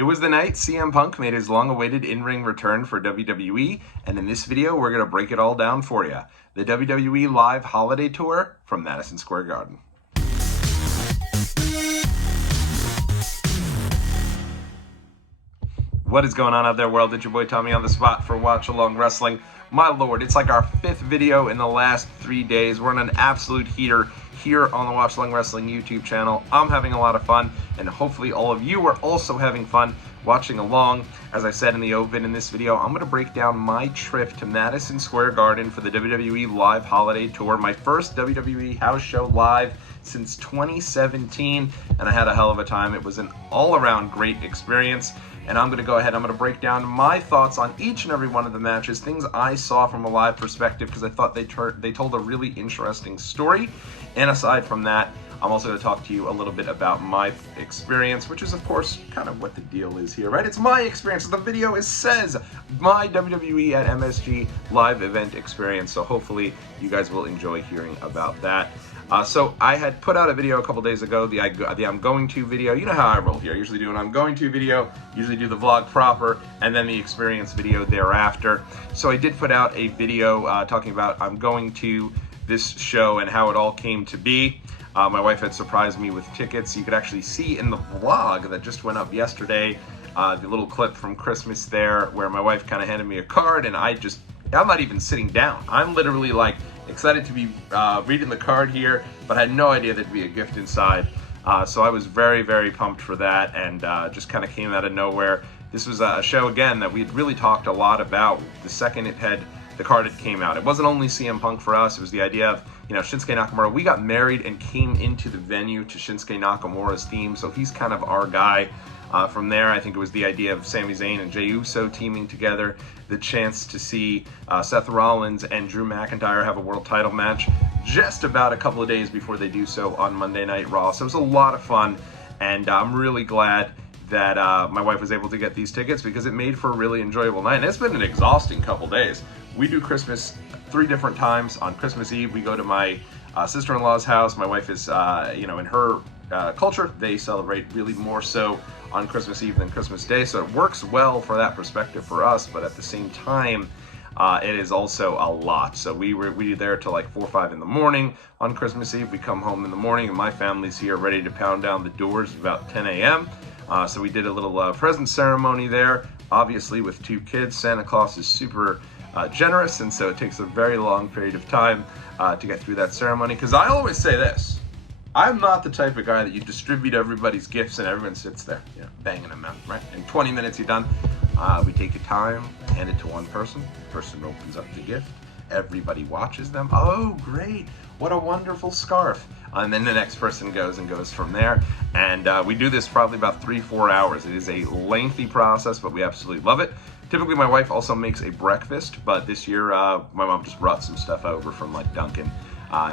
It was the night CM Punk made his long-awaited in-ring return for WWE, and in this video, we're going to break it all down for you. The WWE Live Holiday Tour from Madison Square Garden. What is going on out there, world? It's your boy Tommy on the spot for Watchalong Wrestling. My lord, it's like our 5th video in the last 3 days. We're on an absolute heater here on the Watchalong Wrestling YouTube channel. I'm having a lot of fun, and hopefully all of you are also having fun watching along. As I said in the open in this video, I'm going to break down my trip to Madison Square Garden for the WWE Live Holiday Tour, my first WWE house show live since 2017, and I had a hell of a time. It was an all-around great experience. And I'm going to go ahead, I'm going to break down my thoughts on each and every one of the matches, things I saw from a live perspective, because I thought they told a really interesting story. And aside from that, I'm also going to talk to you a little bit about my experience, which is, of course, kind of what the deal is here, right? It's my experience. The video says my WWE at MSG live event experience, so hopefully you guys will enjoy hearing about that. So I had put out a video a couple days ago, the I'm going to video. You know how I roll here. I usually do an I'm going to video, usually do the vlog proper, and then the experience video thereafter. So I did put out a video talking about I'm going to this show and how it all came to be. My wife had surprised me with tickets. You could actually see in the vlog that just went up yesterday, the little clip from Christmas there where my wife kind of handed me a card, and I'm not even sitting down. I'm literally like excited to be reading the card here, but I had no idea there'd be a gift inside. So I was very, very pumped for that, and just kind of came out of nowhere. This was a show, again, that we'd really talked a lot about the second the card had came out. It wasn't only CM Punk for us, it was the idea of, Shinsuke Nakamura. We got married and came into the venue to Shinsuke Nakamura's theme, so he's kind of our guy. From there, I think it was the idea of Sami Zayn and Jey Uso teaming together, the chance to see Seth Rollins and Drew McIntyre have a world title match just about a couple of days before they do so on Monday Night Raw. So it was a lot of fun, and I'm really glad that my wife was able to get these tickets because it made for a really enjoyable night. And it's been an exhausting couple days. We do Christmas 3 different times. On Christmas Eve, we go to my sister-in-law's house. My wife is, in her culture, they celebrate really more so on Christmas Eve than Christmas Day, so it works well for that perspective for us, but at the same time, it is also a lot. So we were there till like 4 or 5 in the morning on Christmas Eve. We come home in the morning, and my family's here ready to pound down the doors about 10 a.m. So we did a little present ceremony there. Obviously, with 2 kids, Santa Claus is super generous, and so it takes a very long period of time to get through that ceremony, because I always say this: I'm not the type of guy that you distribute everybody's gifts and everyone sits there, banging them out, right? In 20 minutes, you're done. We take your time, hand it to one person. The person opens up the gift. Everybody watches them. Oh, great. What a wonderful scarf. And then the next person goes from there. And we do this probably about 3-4 hours. It is a lengthy process, but we absolutely love it. Typically, my wife also makes a breakfast, but this year, my mom just brought some stuff over from like Dunkin'.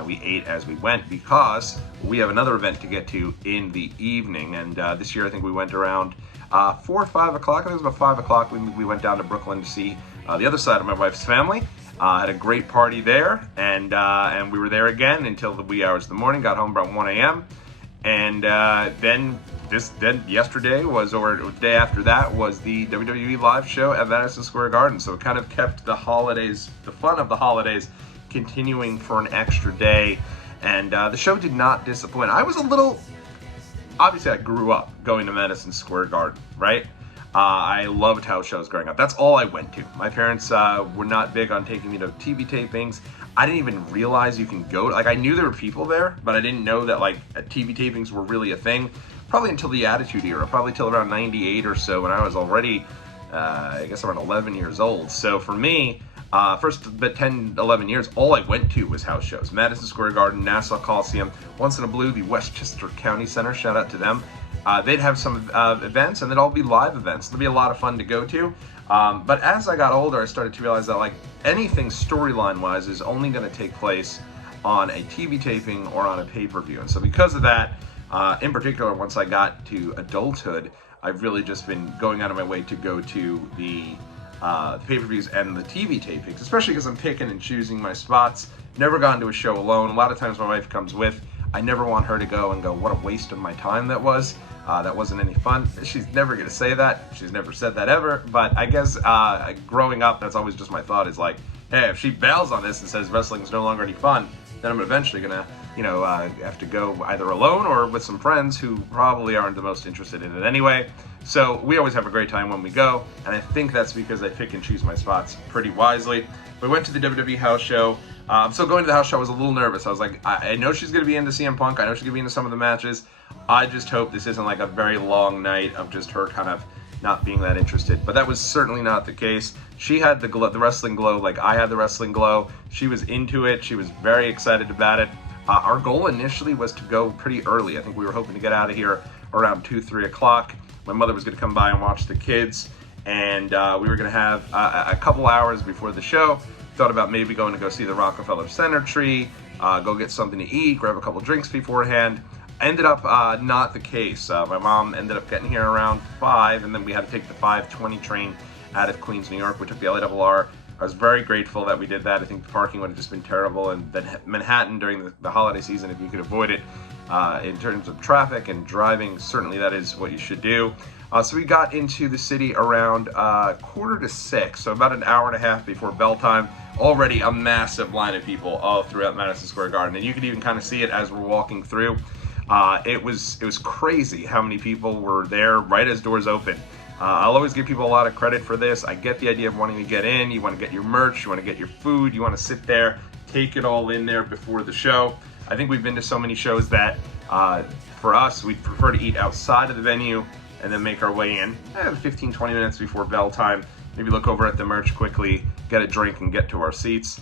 We ate as we went because we have another event to get to in the evening, and this year I think we went around 4 or 5 o'clock. I think it was about 5 o'clock. We went down to Brooklyn to see the other side of my wife's family. Had a great party there, and we were there again until the wee hours of the morning. Got home about 1 a.m. And then yesterday was, or the day after that, was the WWE live show at Madison Square Garden. So it kind of kept the holidays, the fun of the holidays, continuing for an extra day, and the show did not disappoint. I was a little, obviously I grew up going to Madison Square Garden, right? I loved house shows growing up. That's all I went to. My parents were not big on taking me to TV tapings. I didn't even realize you can go, like I knew there were people there, but I didn't know that like TV tapings were really a thing, probably until the Attitude Era, probably till around 98 or so, when I was already, I guess around 11 years old. So for me, first 10, 11 years, all I went to was house shows. Madison Square Garden, Nassau Coliseum, once in a blue, the Westchester County Center, shout out to them. They'd have some events, and they'd all be live events. It'd be a lot of fun to go to. But as I got older, I started to realize that like anything storyline-wise is only going to take place on a TV taping or on a pay-per-view. And so because of that, in particular, once I got to adulthood, I've really just been going out of my way to go to the pay-per-views and the TV tapings, especially because I'm picking and choosing my spots. Never gone to a show alone. A lot of times my wife comes with. I never want her to go and go, what a waste of my time that was. That wasn't any fun. She's never going to say that. She's never said that ever. But I guess growing up, that's always just my thought is like, hey, if she bails on this and says wrestling is no longer any fun, then I'm eventually going to, have to go either alone or with some friends who probably aren't the most interested in it anyway. So we always have a great time when we go, and I think that's because I pick and choose my spots pretty wisely. We went to the WWE house show. So going to the house show, I was a little nervous. I was like, I know she's going to be into CM Punk. I know she's going to be into some of the matches. I just hope this isn't like a very long night of just her kind of not being that interested. But that was certainly not the case. She had the glow, the wrestling glow, like I had the wrestling glow. She was into it. She was very excited about it. Our goal initially was to go pretty early. I think we were hoping to get out of here around 2, 3 o'clock. My mother was going to come by and watch the kids, and we were going to have a couple hours before the show. Thought about maybe going to go see the Rockefeller Center tree, go get something to eat, grab a couple drinks beforehand. Ended up not the case. My mom ended up getting here around 5, and then we had to take the 5:20 train out of Queens, New York. We took the LARR. I was very grateful that we did that. I think the parking would have just been terrible, and then Manhattan during the holiday season, if you could avoid it in terms of traffic and driving, certainly that is what you should do. So we got into the city around 5:45, so about an hour and a half before bell time. Already a massive line of people all throughout Madison Square Garden, and you could even kind of see it as we're walking through. It was crazy how many people were there right as doors open. I'll always give people a lot of credit for this. I get the idea of wanting to get in. You want to get your merch, you want to get your food, you want to sit there, take it all in there before the show. I think we've been to so many shows that for us, we prefer to eat outside of the venue and then make our way in 15, 20 minutes before bell time. Maybe look over at the merch quickly, get a drink, and get to our seats.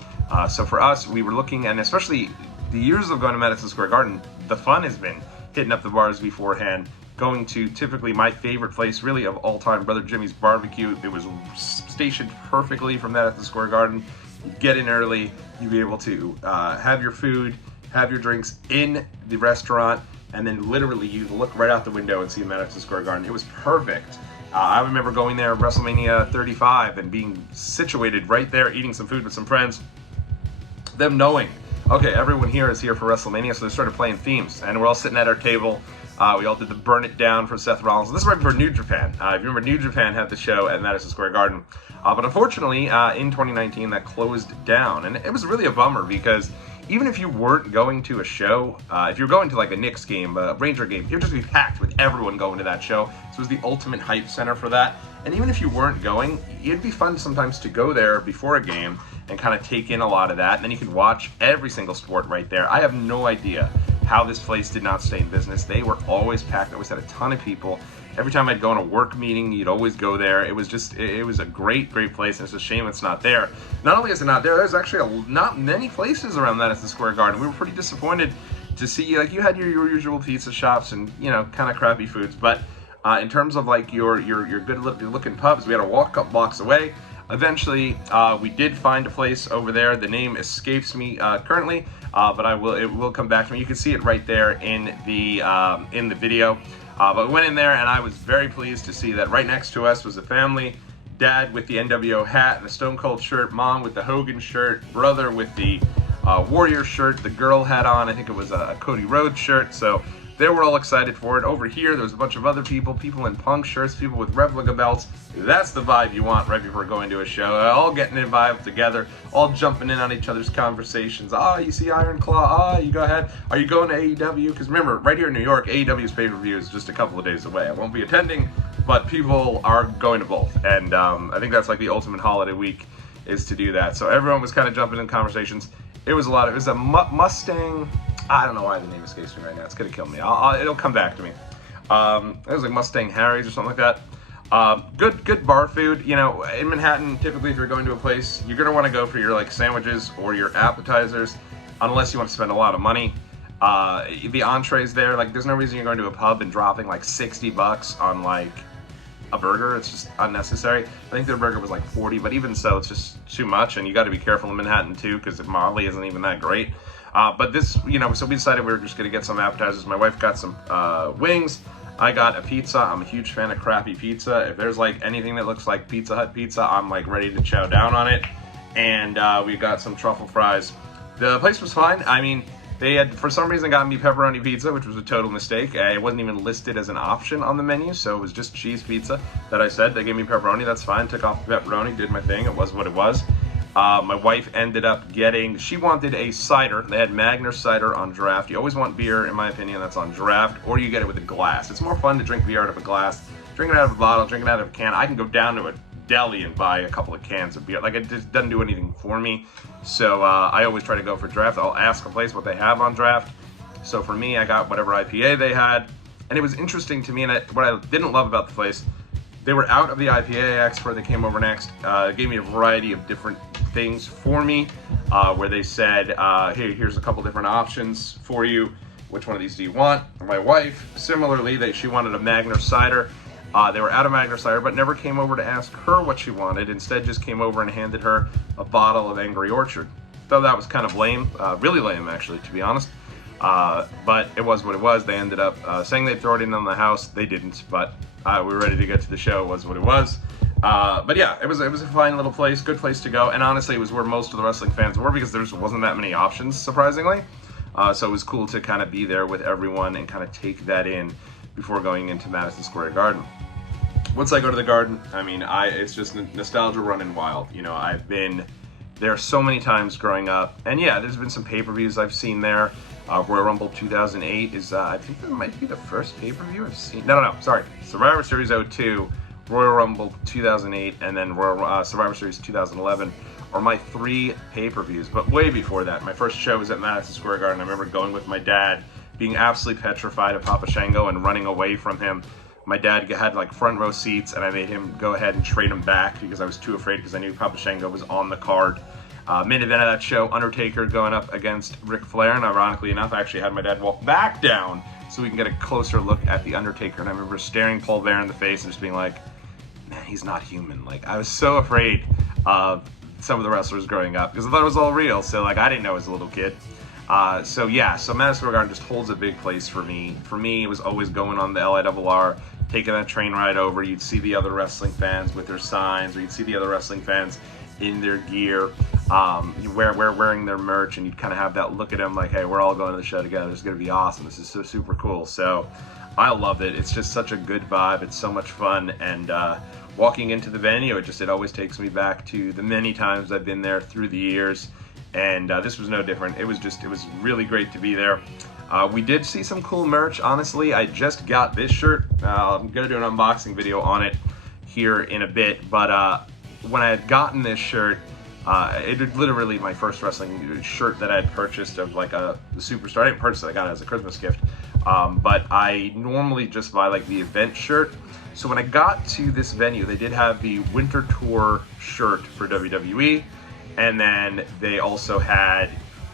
So for us, we were looking, and especially the years of going to Madison Square Garden, the fun has been hitting up the bars beforehand, going to typically my favorite place really of all time, Brother Jimmy's Barbecue. It was stationed perfectly from Madison Square Garden. You get in early, you'll be able to have your food, have your drinks in the restaurant, and then literally you look right out the window and see Madison Square Garden. It was perfect. I remember going there WrestleMania 35 and being situated right there, eating some food with some friends, them knowing, okay, everyone here is here for WrestleMania, so they started playing themes, and we're all sitting at our table. We all did the Burn It Down for Seth Rollins. This is right before New Japan. If you remember, New Japan had the show at Madison Square Garden. But unfortunately, in 2019, that closed down. And it was really a bummer because even if you weren't going to a show, if you're going to like a Knicks game, a Ranger game, you'd just be packed with everyone going to that show. So it was the ultimate hype center for that. And even if you weren't going, it'd be fun sometimes to go there before a game and kind of take in a lot of that. And then you could watch every single sport right there. I have no idea how this place did not stay in business. They were always packed. Always had a ton of people. Every time I'd go on a work meeting, you'd always go there. It was just, it was a great, great place, and it's a shame it's not there. Not only is it not there, there's actually not many places around Madison Square Garden. We were pretty disappointed to see, like, you had your usual pizza shops and, kind of crappy foods, but in terms of like your good looking pubs, we had to walk a couple blocks away. Eventually, we did find a place over there. The name escapes me currently, but it will come back to me. You can see it right there in the video. But we went in there, and I was very pleased to see that right next to us was a family. Dad with the NWO hat and the Stone Cold shirt, mom with the Hogan shirt, brother with the Warrior shirt. The girl had on, I think it was a Cody Rhodes shirt. So they were all excited for it. Over here, there was a bunch of other people in Punk shirts, people with replica belts. That's the vibe you want right before going to a show. All getting in vibe together, all jumping in on each other's conversations. You see Iron Claw. You go ahead. Are you going to AEW? Because remember, right here in New York, AEW's pay-per-view is just a couple of days away. I won't be attending, but people are going to both. And I think that's like the ultimate holiday week is to do that. So everyone was kind of jumping in conversations. It was a Mustang. I don't know why the name escapes me right now. It's gonna kill me. It'll come back to me. It was like Mustang Harry's or something like that. Good bar food. In Manhattan, typically if you're going to a place, you're gonna want to go for your like sandwiches or your appetizers, unless you want to spend a lot of money. The entrees there, like there's no reason you're going to a pub and dropping like $60 on like a burger. It's just unnecessary. I think their burger was like 40, but even so, it's just too much, and you got to be careful in Manhattan too, because Molly isn't even that great. But this, so we decided we were just going to get some appetizers. My wife got some wings. I got a pizza. I'm a huge fan of crappy pizza. If there's like anything that looks like Pizza Hut pizza, I'm like ready to chow down on it. And we got some truffle fries. The place was fine. I mean, They had, for some reason, got me pepperoni pizza, which was a total mistake. It wasn't even listed as an option on the menu, so it was just cheese pizza that I said. They gave me pepperoni, that's fine. Took off the pepperoni, did my thing. It was what it was. My wife ended up getting, she wanted a cider. They had Magner cider on draft. You always want beer, in my opinion, that's on draft, or you get it with a glass. It's more fun to drink beer out of a glass. Drink it out of a bottle, drink it out of a can. I can go down to a deli and buy a couple of cans of beer. Like, it just doesn't do anything for me. So I always try to go for draft. I'll ask a place what they have on draft. So for me, I got whatever IPA they had. And it was interesting to me, and what I didn't love about the place, they were out of the IPA X where they came over next. It gave me a variety of different things for me, where they said, hey, here's a couple different options for you. Which one of these do you want? My wife, similarly, she wanted a Magner cider. They were out of Magner cider, but never came over to ask her what she wanted. Instead, just came over and handed her a bottle of Angry Orchard. Thought that was kind of lame, really lame, actually, to be honest. But it was what it was. They ended up saying they'd throw it in on the house. They didn't, but we were ready to get to the show. It was what it was. But yeah, it was a fine little place, good place to go. And honestly, it was where most of the wrestling fans were because there wasn't that many options, surprisingly. So it was cool to kind of be there with everyone and kind of take that in before going into Madison Square Garden. Once I go to the Garden, I mean, it's just nostalgia running wild. You know, I've been there so many times growing up. And yeah, there's been some pay-per-views I've seen there. Royal Rumble 2008 is, I think that might be the first pay-per-view I've seen. No, sorry. Survivor Series 02, Royal Rumble 2008, and then Survivor Series 2011 are my 3 pay-per-views. But way before that, my first show was at Madison Square Garden. I remember going with my dad, being absolutely petrified of Papa Shango and running away from him. My dad had like front row seats, and I made him go ahead and trade him back because I was too afraid because I knew Papa Shango was on the card. Main event of that show, Undertaker going up against Ric Flair, and ironically enough, I actually had my dad walk back down so we can get a closer look at the Undertaker. And I remember staring Paul Bearer in the face and just being like, man, he's not human. Like, I was so afraid of some of the wrestlers growing up because I thought it was all real. So like, I didn't know as a little kid. So Madison Square Garden just holds a big place for me. For me, it was always going on the LIRR, taking that train ride over. You'd see the other wrestling fans with their signs, or you'd see the other wrestling fans in their gear, wearing their merch, and you'd kind of have that look at them like, hey, we're all going to the show together. This is going to be awesome. This is so super cool. So I love it. It's just such a good vibe. It's so much fun. And walking into the venue, it always takes me back to the many times I've been there through the years. And this was no different. It was really great to be there. We did see some cool merch. Honestly, I just got this shirt. I'm gonna do an unboxing video on it here in a bit. But when I had gotten this shirt, it was literally my first wrestling shirt that I had purchased of like a superstar. I didn't purchase it, I got it as a Christmas gift. But I normally just buy like the event shirt. So when I got to this venue, they did have the Winter Tour shirt for WWE. And then they also had,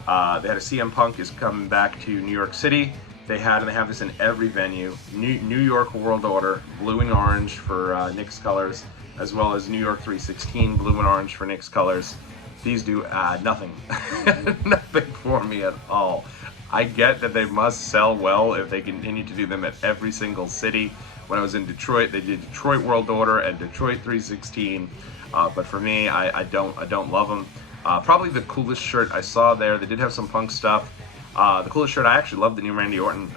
a CM Punk is coming back to New York City. They have this in every venue. New York World Order, blue and orange for Nick's colors, as well as New York 316, blue and orange for Nick's colors. These do nothing, nothing for me at all. I get that they must sell well if they continue to do them at every single city. When I was in Detroit, they did Detroit World Order and Detroit 316. But for me, I don't love them. Probably the coolest shirt I saw there. They did have some Punk stuff. The coolest shirt, I actually love the new Randy Orton,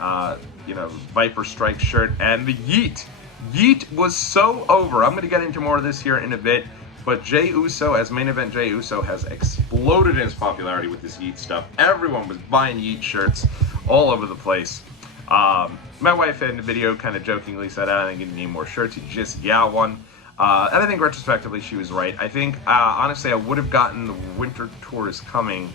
Viper Strike shirt, and the Yeet. Yeet was so over. I'm going to get into more of this here in a bit. But Jey Uso, as main event Jey Uso, has exploded in his popularity with this Yeet stuff. Everyone was buying Yeet shirts all over the place. My wife in the video kind of jokingly said, I don't think you need more shirts, you just got one. And I think retrospectively she was right. I think, honestly, I would have gotten the Winter Tour is Coming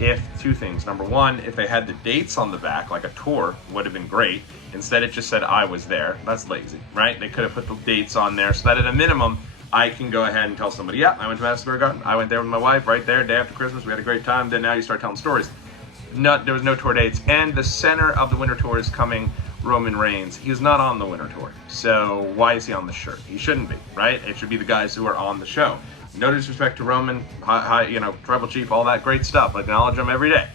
if two things. Number one, if they had the dates on the back, like a tour, would have been great. Instead, it just said I was there. That's lazy, right? They could have put the dates on there so that at a minimum, I can go ahead and tell somebody, yeah, I went to Madison Square Garden. I went there with my wife right there, day after Christmas. We had a great time. Then now you start telling stories. There was no tour dates. And the center of the Winter Tour is Coming, Roman Reigns. He is not on the Winter Tour. So why is he on the shirt? He shouldn't be, right? It should be the guys who are on the show. No disrespect to Roman, Tribal Chief, all that great stuff. I acknowledge him every day.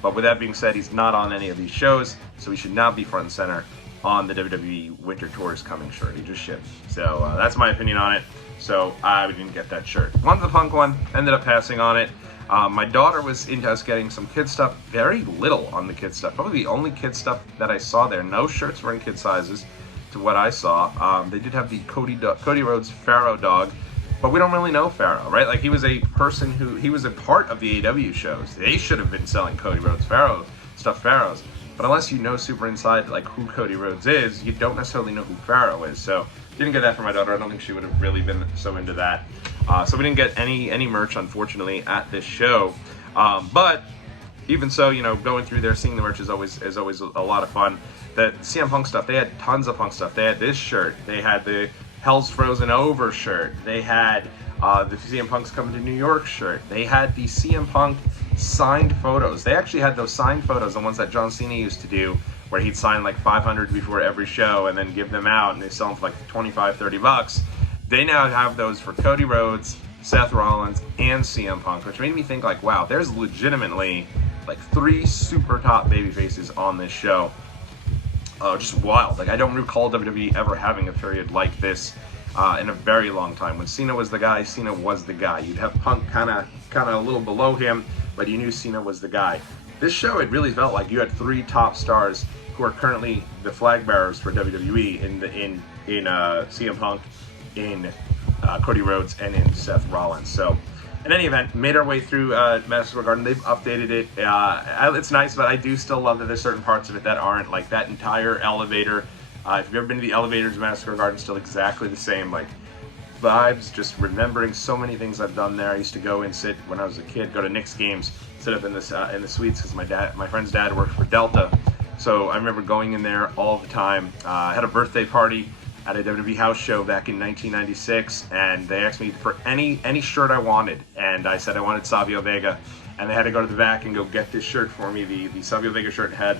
But with that being said, he's not on any of these shows, so he should not be front and center on the WWE Winter Tour is Coming shirt. He just should. So that's my opinion on it. So I didn't get that shirt. Wanted the Punk one, ended up passing on it. My daughter was into us getting some kid stuff, very little on the kid stuff. Probably the only kid stuff that I saw there. No shirts were in kid sizes to what I saw. They did have the Cody Rhodes Pharaoh dog, but we don't really know Pharaoh, right? Like, he was a person he was a part of the AEW shows. They should have been selling Cody Rhodes stuffed pharaohs. But unless you know super inside, like, who Cody Rhodes is, you don't necessarily know who Pharaoh is. So didn't get that for my daughter. I don't think she would have really been so into that. So we didn't get any merch, unfortunately, at this show. But even so, you know, going through there, seeing the merch is always a lot of fun. The CM Punk stuff, they had tons of Punk stuff. They had this shirt. They had the Hell's Frozen Over shirt. They had the CM Punk's Coming to New York shirt. They had the CM Punk signed photos. They actually had those signed photos, the ones that John Cena used to do, where he'd sign like 500 before every show and then give them out, and they sell them for like 25, 30 bucks. They now have those for Cody Rhodes, Seth Rollins, and CM Punk, which made me think, like, wow, there's legitimately like 3 super top baby faces on this show. Just wild. Like, I don't recall WWE ever having a period like this in a very long time. When Cena was the guy, Cena was the guy. You'd have Punk kind of a little below him, but you knew Cena was the guy. This show, it really felt like you had 3 top stars who are currently the flag bearers for WWE in CM Punk, in Cody Rhodes, and in Seth Rollins. So, in any event, made our way through Madison Square Garden. They've updated it. It's nice, but I do still love that there's certain parts of it that aren't, like that entire elevator. If you've ever been to the elevators in Madison Square Garden, still exactly the same. Like, vibes, just remembering so many things I've done there. I used to go and sit when I was a kid, go to Knicks games, sit up in the suites, because my friend's dad worked for Delta. So I remember going in there all the time. I had a birthday party at a WWE house show back in 1996, and they asked me for any shirt I wanted, and I said I wanted Savio Vega, and they had to go to the back and go get this shirt for me. The Savio Vega shirt had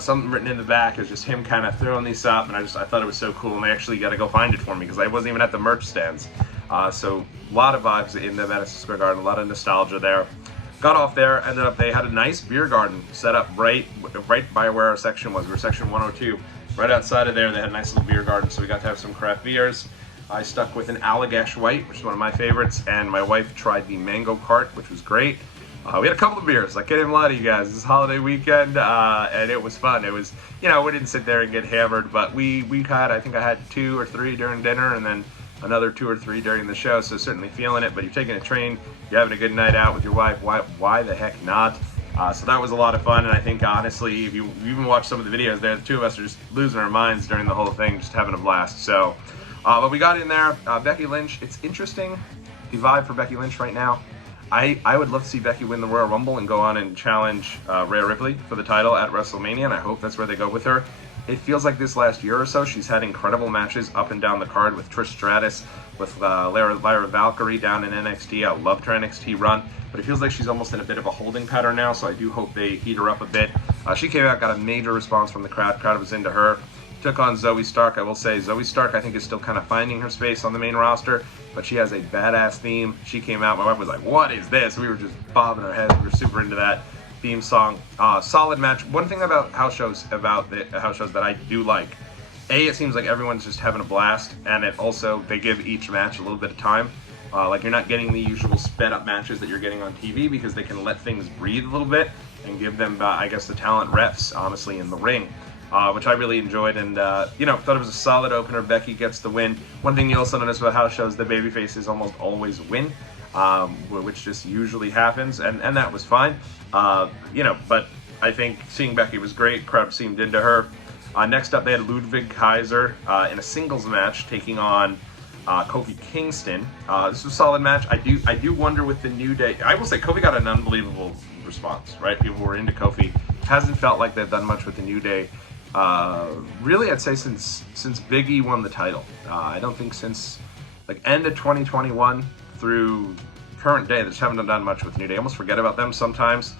something written in the back. It was just him kind of throwing these up, and I thought it was so cool, and they actually got to go find it for me because I wasn't even at the merch stands. So a lot of vibes in the Madison Square Garden, a lot of nostalgia there. Got off there, ended up, they had a nice beer garden set up right by where our section was. We were section 102. Right outside of there, they had a nice little beer garden, so we got to have some craft beers. I stuck with an Allagash White, which is one of my favorites, and my wife tried the Mango Cart, which was great. We had a couple of beers. I can't even lie to you guys. This is holiday weekend, and it was fun. It was, you know, we didn't sit there and get hammered, but we had, I think I had 2 or 3 during dinner, and then another 2 or 3 during the show, so certainly feeling it. But you're taking a train, you're having a good night out with your wife, why the heck not? So that was a lot of fun, and I think, honestly, if you even watch some of the videos there, the 2 of us are just losing our minds during the whole thing, just having a blast. So, but we got in there. Becky Lynch, it's interesting, the vibe for Becky Lynch right now. I would love to see Becky win the Royal Rumble and go on and challenge Rhea Ripley for the title at WrestleMania, and I hope that's where they go with her. It feels like this last year or so, she's had incredible matches up and down the card with Trish Stratus, with Lyra Valkyrie down in NXT. I loved her NXT run, but it feels like she's almost in a bit of a holding pattern now, so I do hope they heat her up a bit. She came out, got a major response from the crowd. The crowd was into her. Took on Zoe Stark. I will say Zoe Stark, I think, is still kind of finding her space on the main roster, but she has a badass theme. She came out, my wife was like, what is this? We were just bobbing our heads. We were super into that theme song. Solid match. One thing about house shows that I do like, it seems like everyone's just having a blast, and it also, they give each match a little bit of time. Like, you're not getting the usual sped up matches that you're getting on TV, because they can let things breathe a little bit and give them, I guess, the talent reps, honestly, in the ring. Which I really enjoyed, and you know, thought it was a solid opener. Becky gets the win. One thing you also notice about house shows, the babyfaces almost always win, which just usually happens, and that was fine. You know, but I think seeing Becky was great. Crowd seemed into her. Next up, they had Ludwig Kaiser in a singles match taking on Kofi Kingston. This was a solid match. I do wonder with the New Day. I will say Kofi got an unbelievable response. Right, people were into Kofi. Hasn't felt like they've done much with the New Day. Really, I'd say since Big E won the title. I don't think since like end of 2021 through current day, they just haven't done much with New Day. I almost forget about them sometimes.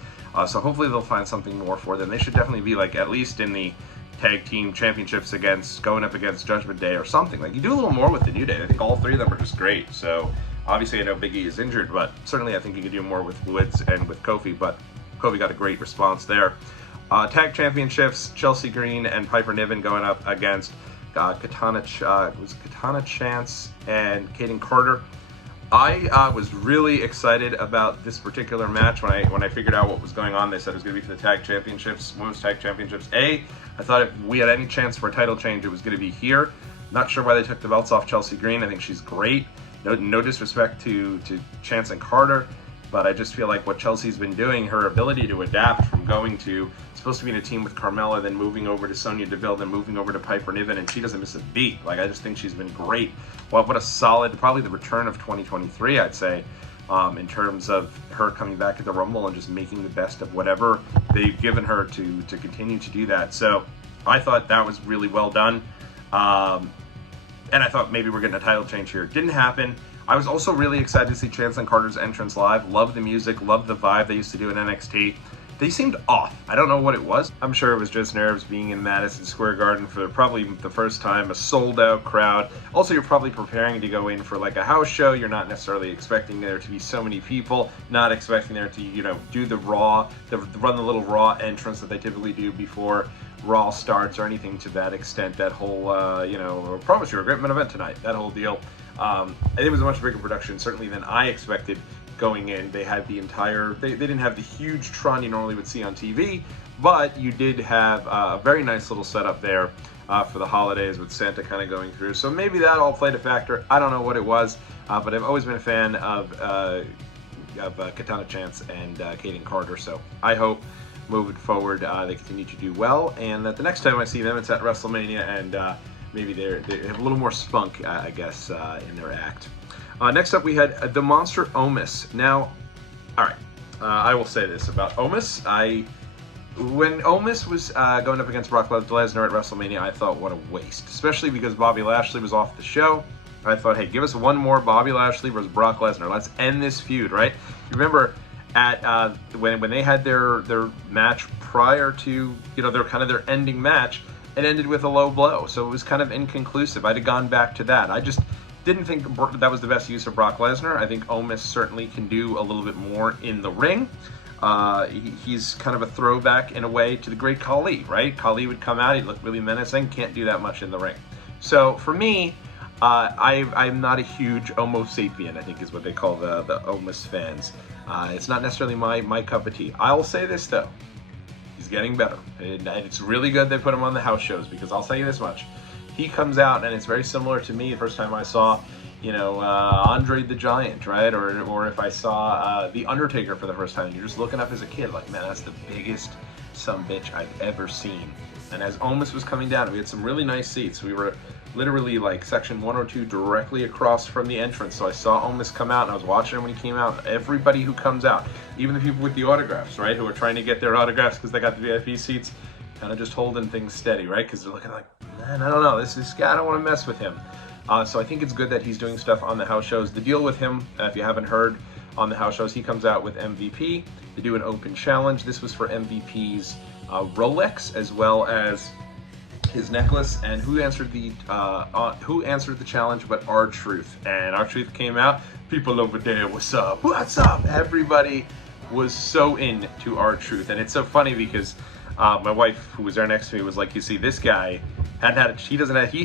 So hopefully they'll find something more for them. They should definitely be like at least in the tag team championships going up against Judgment Day or something. Like, you do a little more with the New Day. I think all 3 of them are just great. So obviously I know Big E is injured, but certainly I think you could do more with Woods and with Kofi. But Kofi got a great response there. Tag championships, Chelsea Green and Piper Niven going up against Katana Chance and Kaden Carter. I was really excited about this particular match when I figured out what was going on. They said it was going to be for the tag championships, women's tag championships. I thought if we had any chance for a title change, it was going to be here. Not sure why they took the belts off Chelsea Green. I think she's great. No disrespect to Chance and Carter, but I just feel like what Chelsea's been doing, her ability to adapt from going to supposed to be in a team with Carmella, then moving over to Sonya Deville, then moving over to Piper Niven, and she doesn't miss a beat. Like, I just think she's been great. What a solid, probably the return of 2023, I'd say, in terms of her coming back at the Rumble and just making the best of whatever they've given her to continue to do that. So I thought that was really well done. And I thought maybe we're getting a title change here. Didn't happen. I was also really excited to see Chance and Carter's entrance live. Love the music, love the vibe they used to do in NXT. They seemed off. I don't know what it was. I'm sure it was just nerves being in Madison Square Garden for probably the first time, a sold-out crowd. Also, you're probably preparing to go in for like a house show. You're not necessarily expecting there to be so many people, not expecting there to, do the Raw, run the little Raw entrance that they typically do before Raw starts or anything to that extent. That whole, I promise you a great main event tonight, that whole deal. I think it was a much bigger production, certainly than I expected going in. They had the entire, they didn't have the huge Tron you normally would see on TV, but you did have a very nice little setup there for the holidays with Santa kind of going through. So maybe that all played a factor. I don't know what it was, but I've always been a fan of Katana Chance and Kaden Carter. So I hope moving forward they continue to do well, and that the next time I see them, it's at WrestleMania, and maybe they have a little more spunk, I guess, in their act. Next up, we had the Monster Omos. Now, all right, I will say this about Omos. When Omos was going up against Brock Lesnar at WrestleMania, I thought, what a waste, especially because Bobby Lashley was off the show. I thought, hey, give us one more Bobby Lashley versus Brock Lesnar. Let's end this feud, right? You remember at when they had their match prior to, their ending match, it ended with a low blow, so it was kind of inconclusive. I'd have gone back to that. I just didn't think that was the best use of Brock Lesnar. I think Omos certainly can do a little bit more in the ring. He's kind of a throwback in a way to the great Khali, right? Khali would come out, he'd look really menacing, can't do that much in the ring. So for me, I'm not a huge Homo sapien, I think is what they call the Omos fans. It's not necessarily my cup of tea. I'll say this though, he's getting better. And it's really good they put him on the house shows, because I'll tell you this much. He comes out and it's very similar to me the first time I saw, Andre the Giant, right? Or if I saw The Undertaker for the first time, you're just looking up as a kid like, man, that's the biggest sumbitch I've ever seen. And as Omos was coming down, we had some really nice seats. We were literally like section 1 or 2 directly across from the entrance. So I saw Omos come out and I was watching him when he came out. Everybody who comes out, even the people with the autographs, right? Who are trying to get their autographs because they got the VIP seats, kind of just holding things steady, right? Because they're looking like, man, I don't know, this guy, I don't want to mess with him. So I think it's good that he's doing stuff on the house shows. The deal with him, if you haven't heard, on the house shows, he comes out with MVP. They do an open challenge. This was for MVP's Rolex as well as his necklace. And who answered the challenge but R-Truth? And R-Truth came out. People over there, what's up? What's up? Everybody was so into R-Truth, and it's so funny because my wife, who was there next to me, was like, you see, this guy he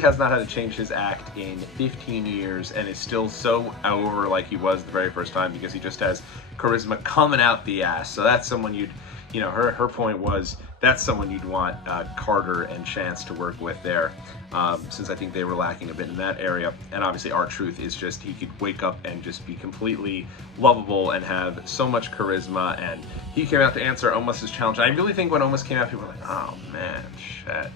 has not had to change his act in 15 years and is still so over like he was the very first time, because he just has charisma coming out the ass. So that's someone her point was, that's someone you'd want Carter and Chance to work with there, since I think they were lacking a bit in that area. And obviously R-Truth is just, he could wake up and just be completely lovable and have so much charisma, and he came out to answer Omos' challenge. I really think when Omos came out, people were like, oh man, shit,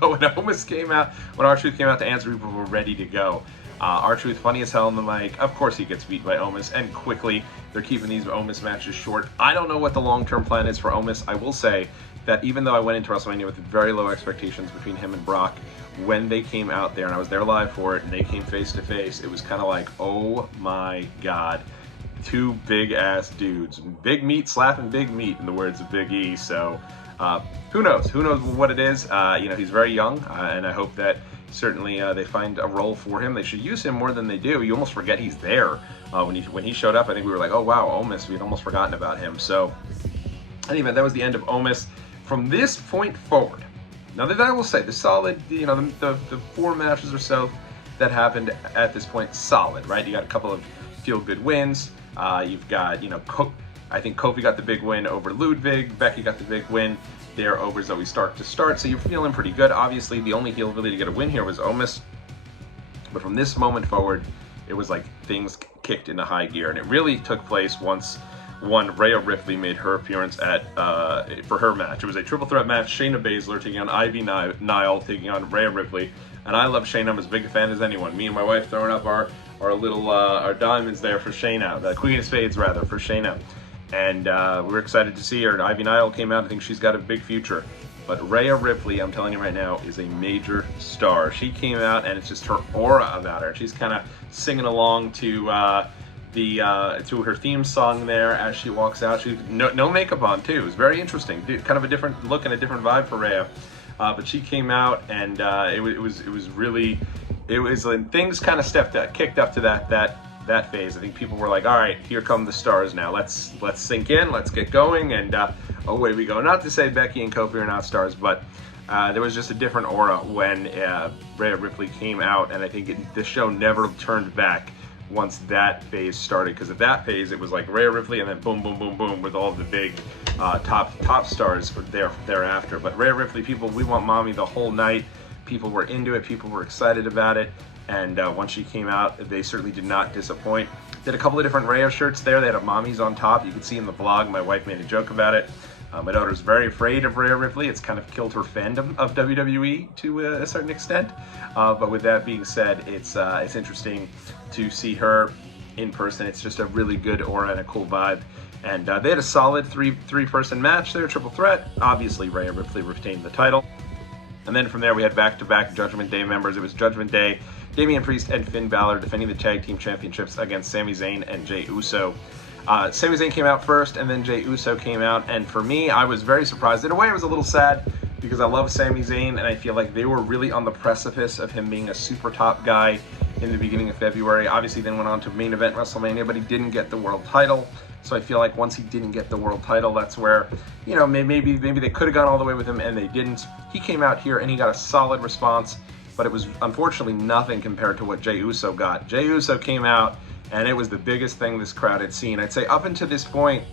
But when R-Truth came out to answer, people were ready to go. R-Truth, funny as hell on the mic. Of course he gets beat by Omos, and quickly. They're keeping these Omos matches short. I don't know what the long-term plan is for Omos. I will say that even though I went into WrestleMania with very low expectations between him and Brock, when they came out there, and I was there live for it, and they came face to face, it was kind of like, oh my God, two big-ass dudes. Big meat slapping big meat, in the words of Big E. So who knows? Who knows what it is? He's very young, and I hope that certainly they find a role for him. They should use him more than they do. You almost forget he's there. When he showed up, I think we were like, oh wow, Omos, we'd almost forgotten about him. So anyway, that was the end of Omos. From this point forward, now that I will say, the solid, the 4 matches or so that happened at this point, solid, right? You got a couple of feel-good wins. You've got, you know, I think Kofi got the big win over Ludwig. Becky got the big win there over Zoe Stark to start. So you're feeling pretty good. Obviously, the only heel really to get a win here was Omos. But from this moment forward, it was like things kicked into high gear. And it really took place once Rhea Ripley made her appearance at for her match. It was a triple threat match. Shayna Baszler taking on Ivy Nile taking on Rhea Ripley. And I love Shayna. I'm as big a fan as anyone. Me and my wife throwing up our little our diamonds there for Shayna. The Queen of Spades, rather, for Shayna. And we were excited to see her. And Ivy Nile came out. I think she's got a big future. But Rhea Ripley, I'm telling you right now, is a major star. She came out, and it's just her aura about her. She's kind of singing along to to her theme song there as she walks out. She no makeup on too. It was very interesting. Kind of a different look and a different vibe for Rhea. But she came out, and it was really things kind of kicked up to that phase. I think people were like, all right, here come the stars now. Let's sink in, let's get going, and away we go. Not to say Becky and Kofi are not stars, but there was just a different aura when Rhea Ripley came out, and I think the show never turned back once that phase started, because at that phase it was like Rhea Ripley and then boom, boom, boom, boom with all the big top stars thereafter. But Rhea Ripley, we want mommy the whole night. People were into it, people were excited about it, and once she came out, they certainly did not disappoint. Did a couple of different Rhea shirts there. They had a mommy's on top. You could see in the vlog, my wife made a joke about it. My daughter's very afraid of Rhea Ripley. It's kind of killed her fandom of WWE to a certain extent. But with that being said, it's interesting to see her in person. It's just a really good aura and a cool vibe. And they had a solid three-person match there, triple threat. Obviously, Rhea Ripley retained the title. And then from there, we had back-to-back Judgment Day members. It was Judgment Day, Damian Priest and Finn Balor defending the tag team championships against Sami Zayn and Jey Uso. Sami Zayn came out first, and then Jey Uso came out, and for me, I was very surprised. In a way, I was a little sad, because I love Sami Zayn, and I feel like they were really on the precipice of him being a super top guy in the beginning of February. Obviously, then went on to main event WrestleMania, but he didn't get the world title. So I feel like once he didn't get the world title, that's where, you know, maybe they could have gone all the way with him, and they didn't. He came out here, and he got a solid response, but it was unfortunately nothing compared to what Jey Uso got. Jey Uso came out, and it was the biggest thing this crowd had seen. I'd say up until this point,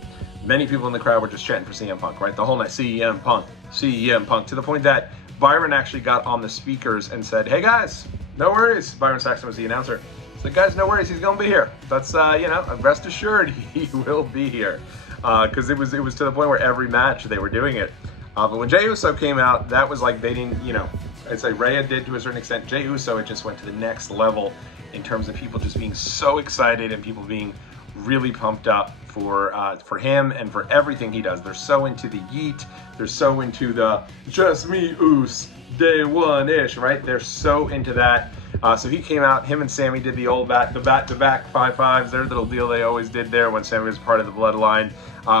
many people in the crowd were just chanting for CM Punk, right? The whole night, CM Punk, CM Punk, to the point that Byron actually got on the speakers and said, hey guys, no worries. Byron Saxton was the announcer. He said, guys, no worries, he's gonna be here. That's, you know, rest assured, he will be here. Because it was to the point where every match they were doing it. But when Jey Uso came out, that was like they didn't, you know, I'd say Rhea did to a certain extent. Jey Uso, it just went to the next level in terms of people just being so excited and people being really pumped up for him and for everything he does. They're so into the yeet. They're so into the just me Us day one-ish, right? They're so into that. So he came out, him and Sammy did the old back-to-back 5-5s, their little deal they always did there when Sammy was part of the Bloodline,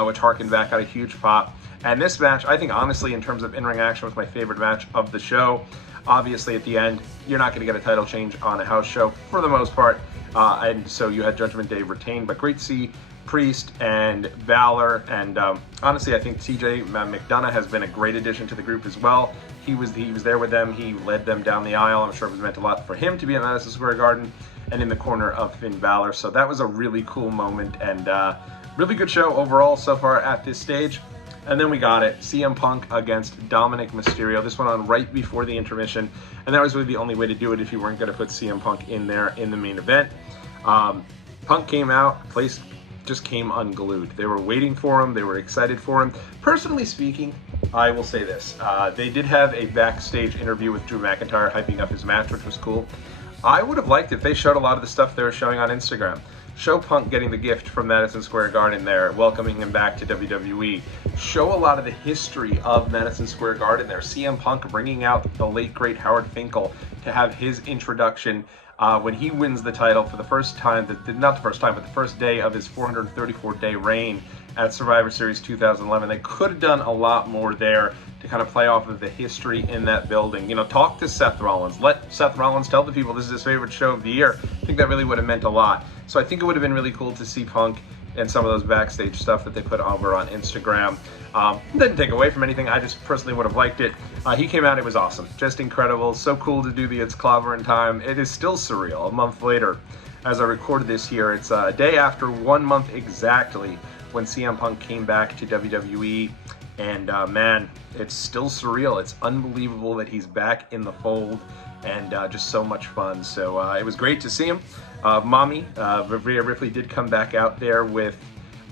which harkened back, got a huge pop. And this match, I think honestly, in terms of in-ring action, was my favorite match of the show. Obviously, at the end, you're not going to get a title change on a house show for the most part. And so you had Judgment Day retained, but great to see Priest and Balor. And honestly, I think TJ McDonough has been a great addition to the group as well. He was there with them. He led them down the aisle. I'm sure it was meant a lot for him to be at Madison Square Garden and in the corner of Finn Balor. So that was a really cool moment and really good show overall so far at this stage. And then we got it, CM Punk against Dominic Mysterio. This went on right before the intermission, and that was really the only way to do it if you weren't going to put CM Punk in there in the main event. Punk came out, place just came unglued. They were waiting for him, they were excited for him. Personally speaking, I will say this, they did have a backstage interview with Drew McIntyre hyping up his match, which was cool. I would have liked if they showed a lot of the stuff they were showing on Instagram. Show Punk getting the gift from Madison Square Garden there, welcoming him back to WWE. Show a lot of the history of Madison Square Garden there. CM Punk bringing out the late, great Howard Finkel to have his introduction when he wins the title for the first time, not the first time, but the first day of his 434-day reign at Survivor Series 2011. They could have done a lot more there to kind of play off of the history in that building. You know, talk to Seth Rollins. Let Seth Rollins tell the people this is his favorite show of the year. I think that really would have meant a lot. So I think it would have been really cool to see Punk and some of those backstage stuff that they put over on Instagram. Didn't take away from anything. I just personally would have liked it. He came out, it was awesome. Just incredible. So cool to do the It's Clobberin' Time. It is still surreal a month later as I recorded this here. It's a day after 1 month exactly when CM Punk came back to WWE, and man, it's still surreal. It's unbelievable that he's back in the fold, and just so much fun. So it was great to see him. Mommy, Rhea Ripley did come back out there with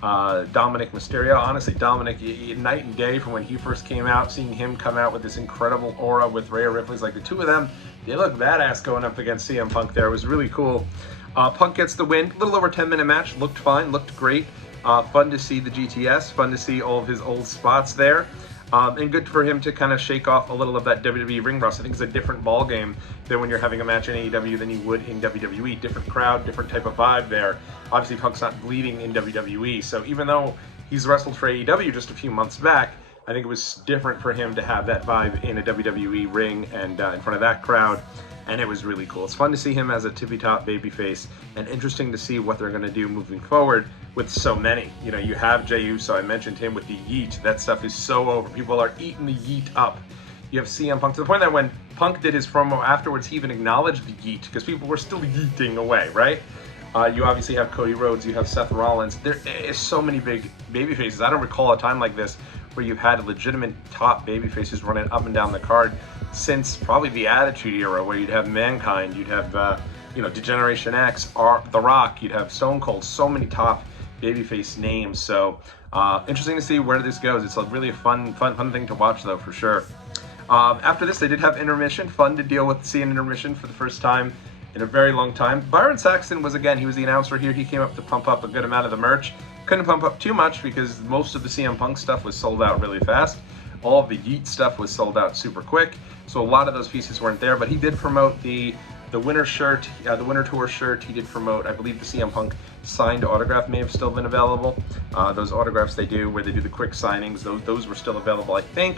Dominic Mysterio. Honestly, Dominic, night and day from when he first came out, seeing him come out with this incredible aura with Rhea Ripley's, like the two of them, they look badass going up against CM Punk there. It was really cool. Punk gets the win. A little over 10-minute match. Looked fine, looked great. Fun to see the GTS, fun to see all of his old spots there. And good for him to kind of shake off a little of that WWE ring rust. I think it's a different ball game than when you're having a match in AEW than you would in WWE. Different crowd, different type of vibe there. Obviously, Punk's not bleeding in WWE, so even though he's wrestled for AEW just a few months back, I think it was different for him to have that vibe in a WWE ring and in front of that crowd, and it was really cool. It's fun to see him as a tippy-top babyface, and interesting to see what they're going to do moving forward with so many. You know, you have Jey Uso, I mentioned him with the yeet. That stuff is so over. People are eating the yeet up. You have CM Punk, to the point that when Punk did his promo afterwards, he even acknowledged the yeet, because people were still yeeting away, right? You obviously have Cody Rhodes, you have Seth Rollins. There is so many big baby faces. I don't recall a time like this where you've had legitimate top baby faces running up and down the card since probably the Attitude Era, where you'd have Mankind, you'd have Degeneration X, The Rock, you'd have Stone Cold, so many top babyface names. So interesting to see where this goes. It's a really fun thing to watch, though, for sure. After this, they did have intermission. Fun to deal with seeing intermission for the first time in a very long time. Byron Saxton was, again, he was the announcer here. He came up to pump up a good amount of the merch. Couldn't pump up too much because most of the CM Punk stuff was sold out really fast. All of the Yeet stuff was sold out super quick. So a lot of those pieces weren't there, but he did promote the winter shirt, the winter tour shirt. He did promote, I believe the CM Punk signed autograph may have still been available. Those autographs they do, where they do the quick signings, those were still available, I think.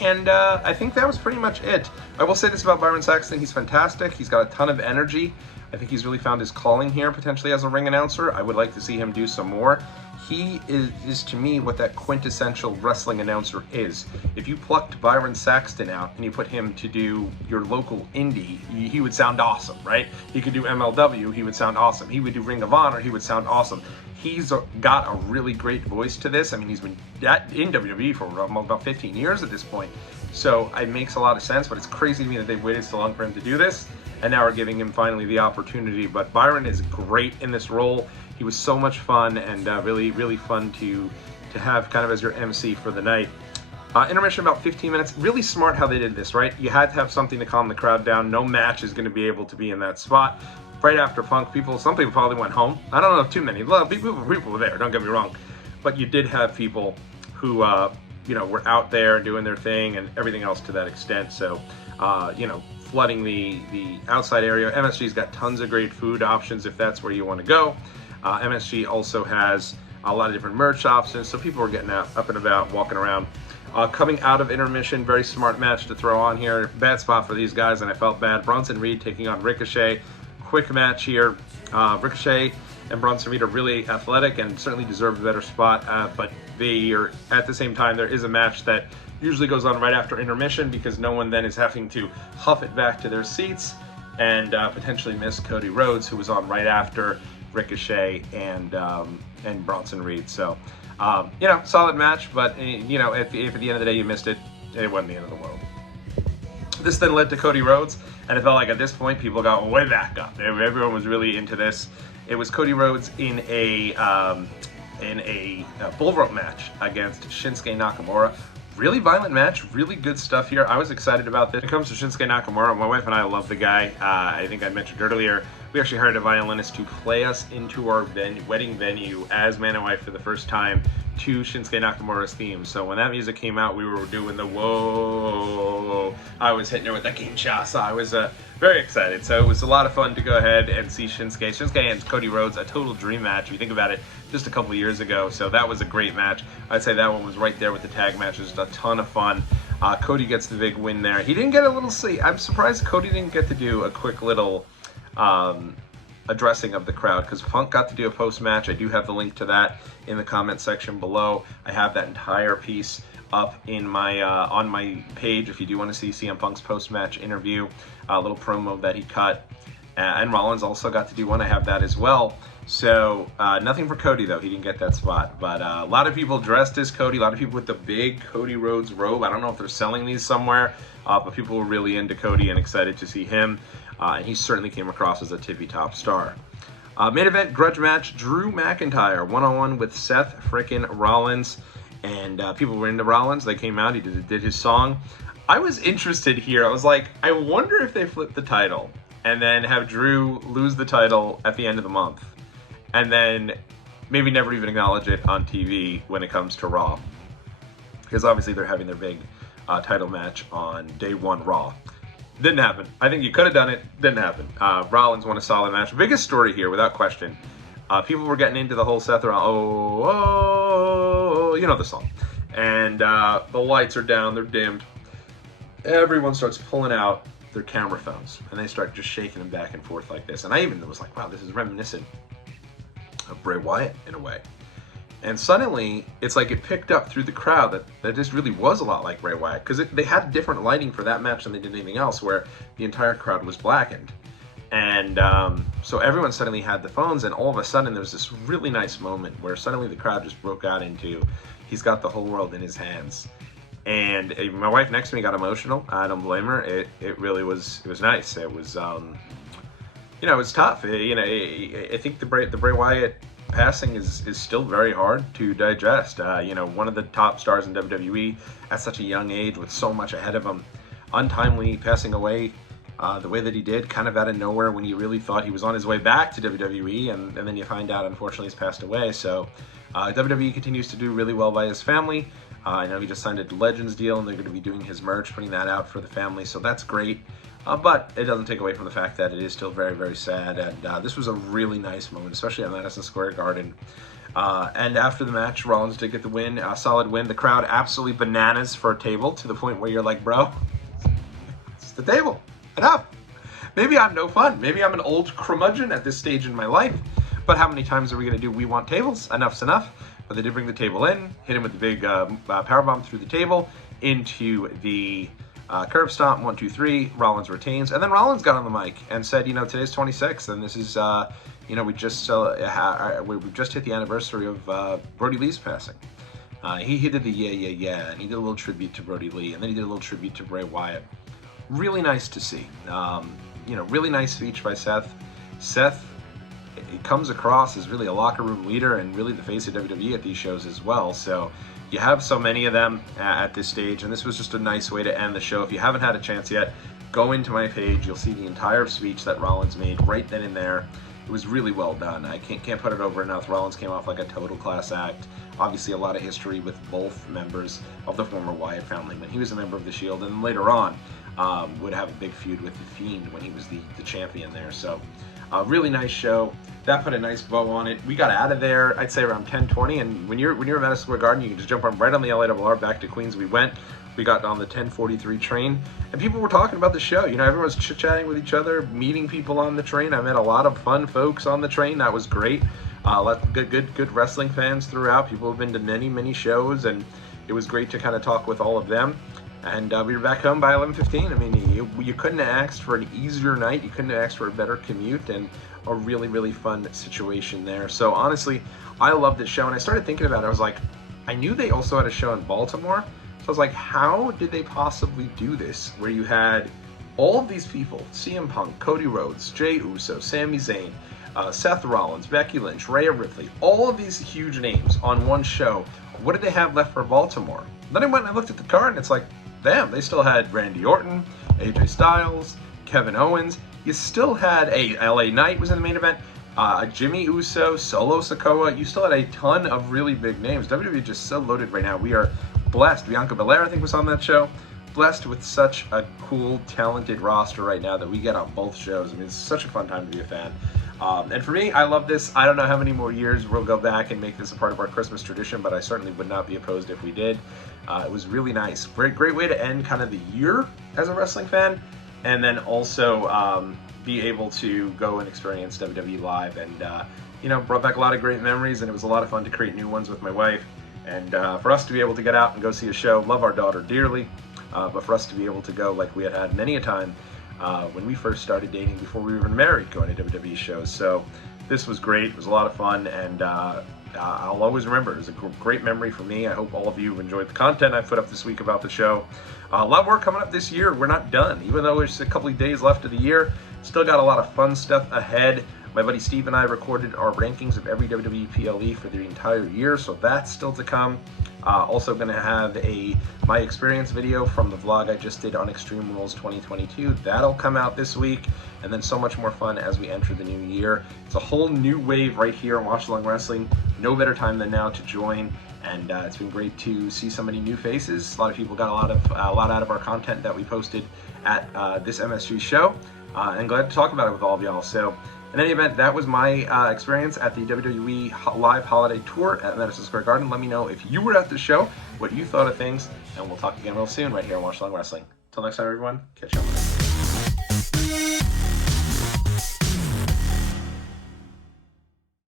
And I think that was pretty much it. I will say this about Byron Saxton. He's fantastic. He's got a ton of energy. I think he's really found his calling here, potentially as a ring announcer. I would like to see him do some more. He is to me what that quintessential wrestling announcer is. If you plucked Byron Saxton out and you put him to do your local indie, he would sound awesome, right? He could do MLW, he would sound awesome. He would do Ring of Honor, he would sound awesome. He's got a really great voice to this. I mean, he's been in WWE for about 15 years at this point. So it makes a lot of sense, but it's crazy to me that they've waited so long for him to do this. And now we're giving him finally the opportunity. But Byron is great in this role. He was so much fun, and really, really fun to have kind of as your MC for the night. Intermission about 15 minutes. Really smart how they did this, right? You had to have something to calm the crowd down. No match is going to be able to be in that spot. Right after Punk, some people probably went home. I don't know if too many. A lot of people were there, don't get me wrong. But you did have people who, were out there doing their thing and everything else to that extent. So, flooding the outside area. MSG's got tons of great food options if that's where you want to go. MSG also has a lot of different merch options, so people were getting out, up and about, walking around. Coming out of intermission, very smart match to throw on here. Bad spot for these guys, and I felt bad. Bronson Reed taking on Ricochet. Quick match here. Ricochet and Bronson Reed are really athletic and certainly deserve a better spot, but they are, at the same time, there is a match that usually goes on right after intermission because no one then is having to huff it back to their seats and potentially miss Cody Rhodes, who was on right after Ricochet and Bronson Reed. So, solid match, but, if at the end of the day you missed it, it wasn't the end of the world. This then led to Cody Rhodes, and it felt like at this point people got way back up. Everyone was really into this. It was Cody Rhodes in a bull rope match against Shinsuke Nakamura. Really violent match, really good stuff here. I was excited about this. When it comes to Shinsuke Nakamura, my wife and I love the guy. I think I mentioned earlier, we actually hired a violinist to play us into our wedding venue as man and wife for the first time to Shinsuke Nakamura's theme. So when that music came out, we were doing the whoa. I was hitting her with the Kinshasa. I was very excited. So it was a lot of fun to go ahead and see Shinsuke and Cody Rhodes, a total dream match. If you think about it, just a couple of years ago. So that was a great match. I'd say that one was right there with the tag matches. A ton of fun. Cody gets the big win there. He didn't get a little sleep. I'm surprised Cody didn't get to do a quick little addressing of the crowd, because Punk got to do a post-match. I do have the link to that in the comment section below. I have that entire piece up in my on my page if you do want to see CM Punk's post-match interview, a little promo that he cut. And Rollins also got to do one. I have that as well. So nothing for Cody, though. He didn't get that spot. But a lot of people dressed as Cody, a lot of people with the big Cody Rhodes robe. I don't know if they're selling these somewhere, but people were really into Cody and excited to see him. And he certainly came across as a tippy-top star. Main event, grudge match, Drew McIntyre, one-on-one with Seth frickin' Rollins. And people were into Rollins. They came out, he did his song. I was interested here. I was like, I wonder if they flip the title and then have Drew lose the title at the end of the month. And then maybe never even acknowledge it on TV when it comes to Raw. Because obviously they're having their big title match on day one Raw. Didn't happen. I think you could have done it. Didn't happen. Rollins won a solid match. Biggest story here, without question. People were getting into the whole Seth Rollins, oh, you know the song. And the lights are down, they're dimmed. Everyone starts pulling out their camera phones, and they start just shaking them back and forth like this. And I even was like, wow, this is reminiscent of Bray Wyatt in a way. And suddenly, it's like it picked up through the crowd that this really was a lot like Bray Wyatt, because they had different lighting for that match than they did anything else, where the entire crowd was blackened. And so everyone suddenly had the phones, and all of a sudden there was this really nice moment where suddenly the crowd just broke out into, he's got the whole world in his hands. And my wife next to me got emotional. I don't blame her. It really was, it was nice. It was, you know, it was tough. I think the Bray Wyatt passing is still very hard to digest. You know, one of the top stars in WWE at such a young age with so much ahead of him, untimely passing away the way that he did, kind of out of nowhere when you really thought he was on his way back to WWE, and then you find out, unfortunately, he's passed away. So WWE continues to do really well by his family. I know he just signed a Legends deal, and they're going to be doing his merch, putting that out for the family, so that's great. But it doesn't take away from the fact that it is still very, very sad, and this was a really nice moment, especially at Madison Square Garden. And after the match, Rollins did get the win, a solid win. The crowd absolutely bananas for a table, to the point where you're like, bro, it's the table. Enough. Maybe I'm no fun. Maybe I'm an old curmudgeon at this stage in my life. But how many times are we going to do we want tables? Enough's enough. But they did bring the table in, hit him with the big powerbomb through the table into the curb stomp, 1, 2, 3. Rollins retains. And then Rollins got on the mic and said, you know, today's 26th, and this is, you know, we just hit the anniversary of Brody Lee's passing. He did the yeah, and he did a little tribute to Brody Lee, and then he did a little tribute to Bray Wyatt. Really nice to see. You know, really nice speech by Seth. Seth, it comes across as really a locker room leader and really the face of WWE at these shows as well. So you have so many of them at this stage, and this was just a nice way to end the show. If you haven't had a chance yet, go into my page. You'll see the entire speech that Rollins made right then and there. It was really well done. I can't put it over enough. Rollins came off like a total class act. Obviously, a lot of history with both members of the former Wyatt family when he was a member of the Shield, and later on would have a big feud with the Fiend when he was the champion there. So really nice show. That put a nice bow on it. We got out of there, I'd say around 10:20, and when you're at Madison Square Garden, you can just jump on right on the LARR back to Queens. We got on the 10:43 train, and people were talking about the show. You know, everyone's chit-chatting with each other, meeting people on the train. I met a lot of fun folks on the train. That was great. Good wrestling fans throughout. People have been to many shows, and it was great to kind of talk with all of them. And we were back home by 11:15. I mean, you couldn't have asked for an easier night. You couldn't have asked for a better commute, and a really fun situation there. So honestly, I love this show, and I started thinking about it. I was like, I knew they also had a show in Baltimore. So I was like, how did they possibly do this? Where you had all of these people, CM Punk, Cody Rhodes, Jey Uso, Sami Zayn, Seth Rollins, Becky Lynch, Rhea Ripley, all of these huge names on one show. What did they have left for Baltimore? Then I went and I looked at the card, and it's like, damn, they still had Randy Orton, AJ Styles, Kevin Owens. You still had a LA Knight was in the main event, Jimmy Uso, Solo Sikoa. You still had a ton of really big names. WWE is just so loaded right now. We are blessed. Bianca Belair, I think, was on that show. Blessed with such a cool, talented roster right now that we get on both shows. I mean, it's such a fun time to be a fan. And for me, I love this. I don't know how many more years we'll go back and make this a part of our Christmas tradition, but I certainly would not be opposed if we did. It was really nice. Great way to end kind of the year as a wrestling fan, and then also be able to go and experience WWE live. And, you know, brought back a lot of great memories, and it was a lot of fun to create new ones with my wife. And for us to be able to get out and go see a show, love our daughter dearly, but for us to be able to go like we had many a time when we first started dating, before we were even married, going to WWE shows. So this was great. It was a lot of fun, and I'll always remember it. It was a great memory for me. I hope all of you enjoyed the content I put up this week about the show. A lot more coming up this year. We're not done. Even though there's a couple of days left of the year, still got a lot of fun stuff ahead. My buddy Steve and I recorded our rankings of every WWE PLE for the entire year, so that's still to come. Also going to have my experience video from the vlog I just did on Extreme Rules 2022. That'll come out this week, and then so much more fun as we enter the new year. It's a whole new wave right here on Watchalong Wrestling. No better time than now to join, and it's been great to see so many new faces. A lot of people got a lot out of our content that we posted at this MSG show, and glad to talk about it with all of y'all. So in any event, that was my experience at the WWE Live Holiday Tour at Madison Square Garden. Let me know if you were at the show, what you thought of things, and we'll talk again real soon right here on Watchalong Wrestling. Till next time, everyone, catch you on.